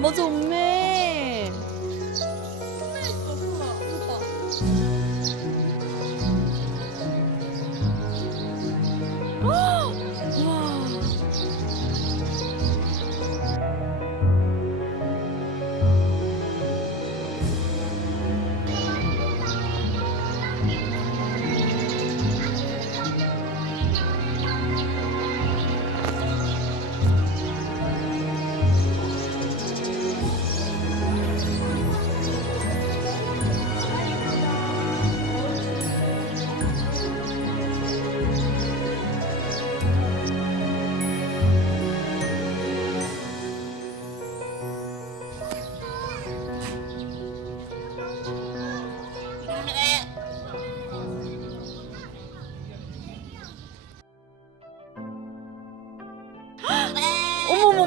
맞아 엄매.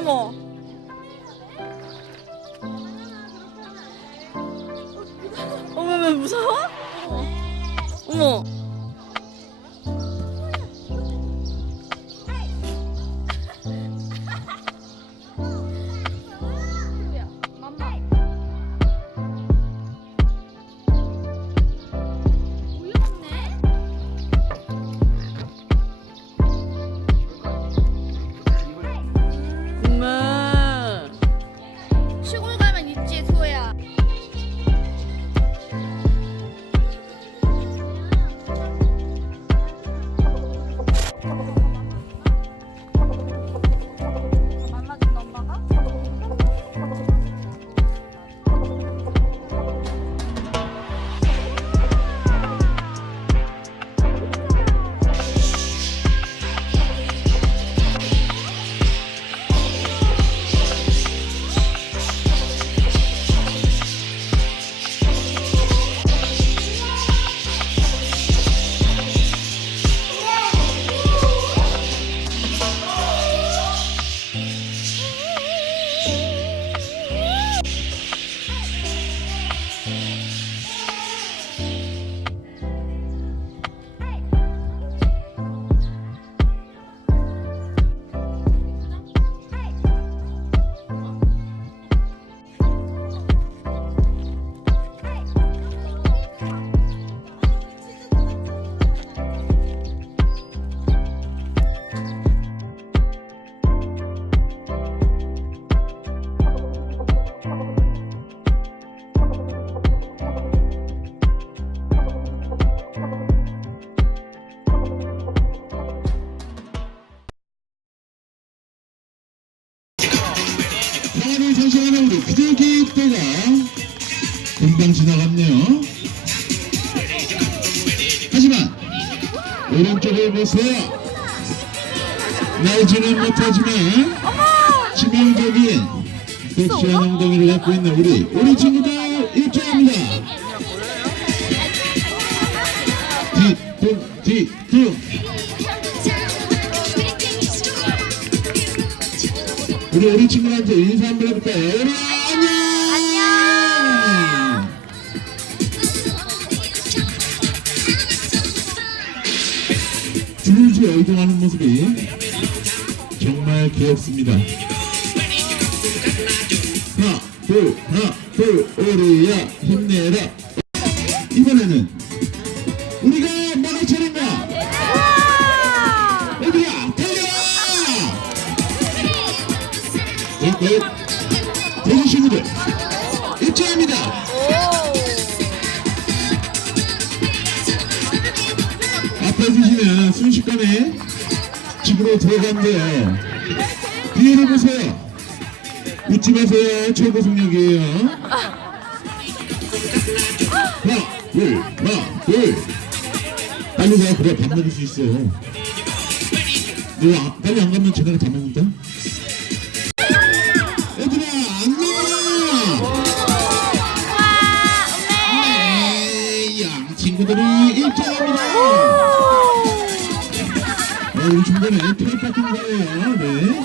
어머머머. 어머 왜 무서워? 어머. 보세요. 날지는 못하지만 치명적인 섹시한 엉덩이를 갖고 있는 우리 우리 친구들 입장합니다. 뒤뚱 우리 우리 친구한테 인사 한번 해볼까요? 줄줄 이동하는 모습이 정말 귀엽습니다. 하나, 둘, 하나, 둘, 우리야, 힘내라. 이번에는 우리가 막을 차례인가? 얘들아, 달려라! 네, 대신 친구들 입장합니다. 주시는 순식간에 집으로 들어간대요. 뒤에를 보세요. 웃지 마세요. 최고승력이에요. 하나, 둘, 하나, 둘. 빨리 가. 그래야 밥 먹을 수 있어. 너 아- 빨리 안 가면 제가 다 먹는다. 어, 우리 중간에 케이크 같은 거예요. 네.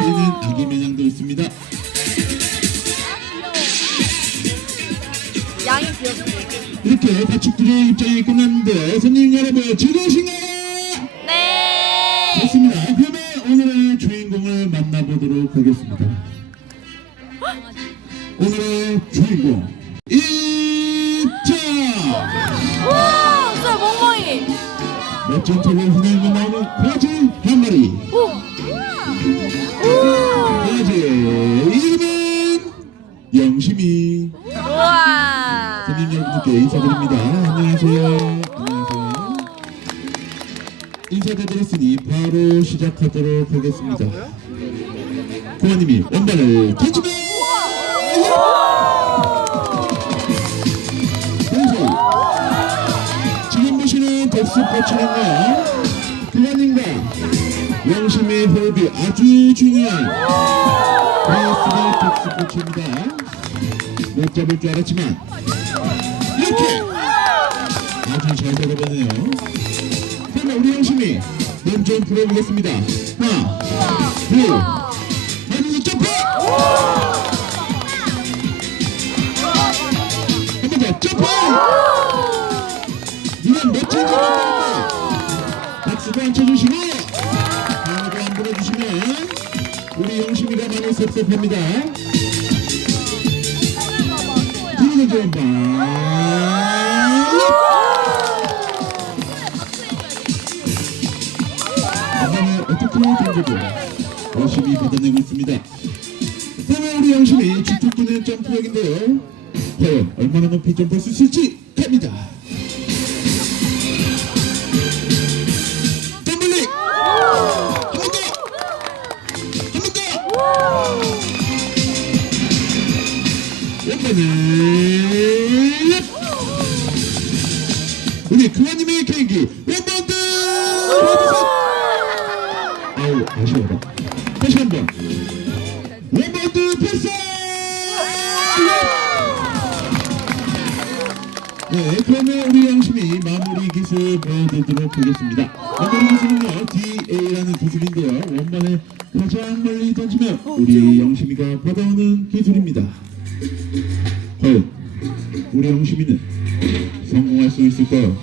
걔는 아기 매장도 있습니다. 양이 귀엽지. 이렇게 가축들의 입장이 끝났는데 손님 여러분 즐거우신가요? 네. 좋습니다. 그러면 오늘의 주인공을 만나보도록 하겠습니다. 오늘의 주인공 턱을 휘날며 나오는 강아지 한 마리. 강아지 이름은 영심이. 우와 손님 여러분들께 인사드립니다. 안녕하세요. 안녕하세요. 인사도 드렸으니 바로 시작하도록 하겠습니다. 고아님이 원반을 던지면 덱스 포츠는요 고아님과 영심의 호흡이 아주 중요한 베이스볼 덱스 포츠입니다. 못 잡을 줄 알았지만 이렇게 아주 잘 잡아보네요. 그러면 우리 영심이 몸좀 풀어보겠습니다. 하나 둘 쳐주시고 하나도 안 불어주시면 우리 영심이가 많이 섭섭합니다 점프 엄마는 어떻게 던져도 열심히 받아내고 있습니다. 그러면 우리 영심이 쭉쭉 뛰는 점프력인데요. 과연 얼마나 높이 점프할 수 있을지 갑니다. 원반은 우리 교환님의 개인기 원반드! 아우 아쉬워라 다시 한번. 원바운드 패스 네 그러면 우리 영심이 마무리 기술 보여드리도록 하겠습니다. 마무리 기술은요 DA라는 기술인데요. 원반을 가장 멀리 던지면 우리 영심이가 받아오는 기술입니다 과연 우리 영심이는 성공할 수 있을까요?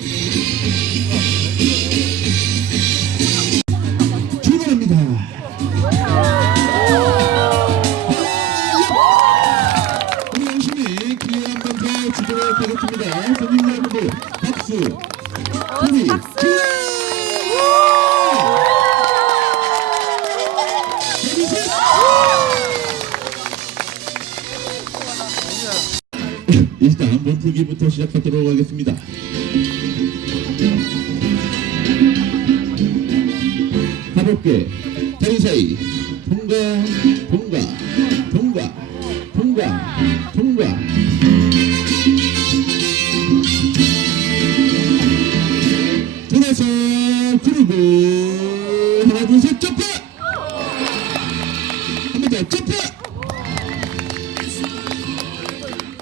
가볍게 다리 사이 통과 통과 통과 통과 통과. 돌아서 그리고 하나 둘셋 점프! 한번더 점프!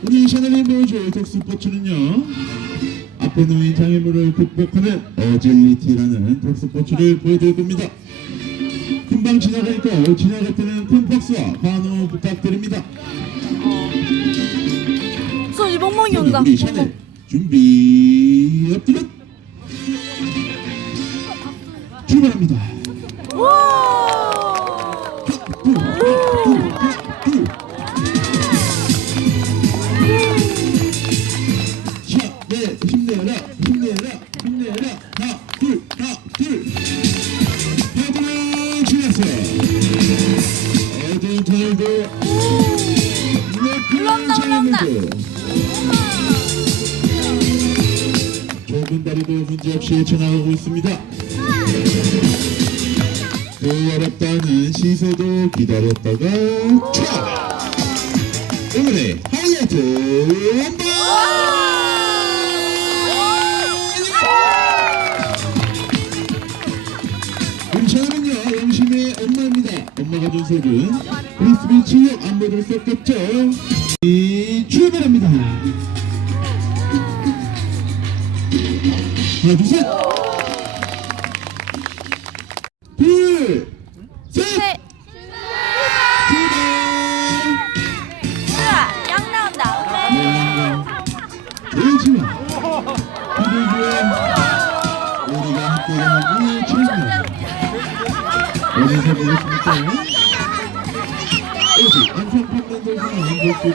우리 샤넬이 보여줄 덕스 포츠는요 놓인 장애물을 극복하는 어질리티라는 덕스포츠를 보여드릴 겁니다. 금방 지나가니까 지나갈 때는 큰 박수와 환호 부탁드립니다. 손이 멍멍이 온다. 우리 샤넬 준비 엎드려. 출발합니다 기다렸다가 촥! 오늘의 하이라이트! 우리 샤넬은요 영심의 엄마입니다. 엄마가 준 속은 크리스비 치욕 안 먹을 수 없겠죠. 이 출발합니다. 하나 둘 셋.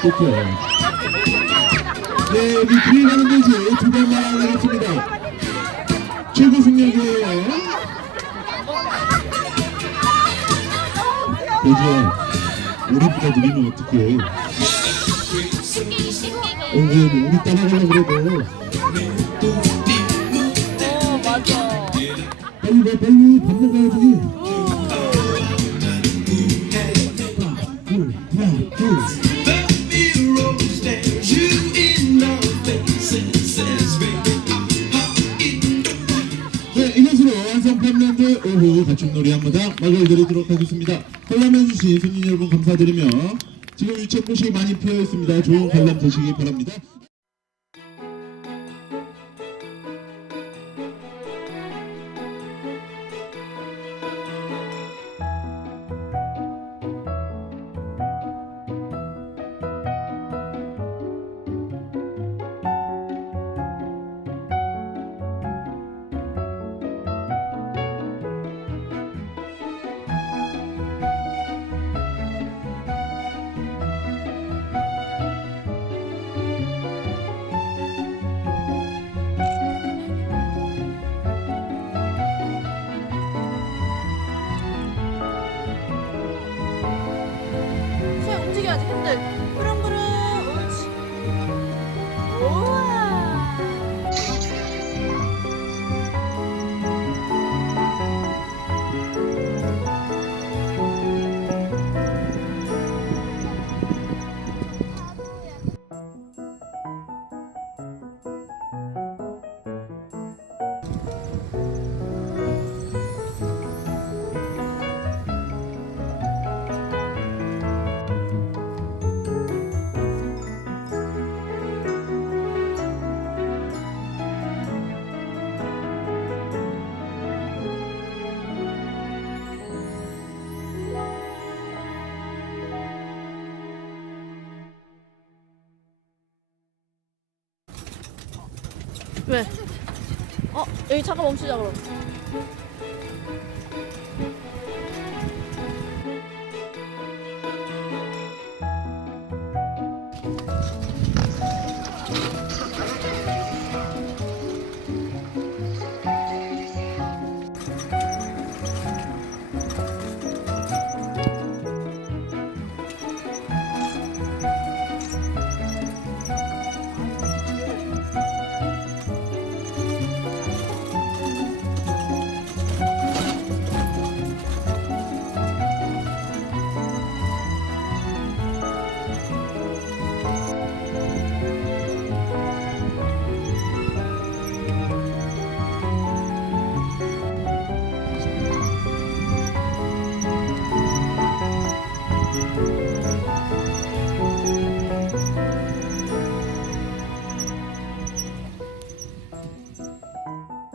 있겠죠. 네, 우리 기회가는 되지 두 번만 하겠습니다. 최고 승력이에요. 돼지야, 우리보다 느리면 어떡해. 어, 왜 우리 따라가려고 그래도. 어 맞아. 빨리 가, 빨리 밥 먹어야지. 오후 가축놀이 한무당 막을 드리도록 하겠습니다. 관람해주신 손님 여러분 감사드리며 지금 유채꽃이 많이 피어있습니다. 좋은 관람 되시기 바랍니다. 왜? 어 여기 잠깐 멈추자 그럼.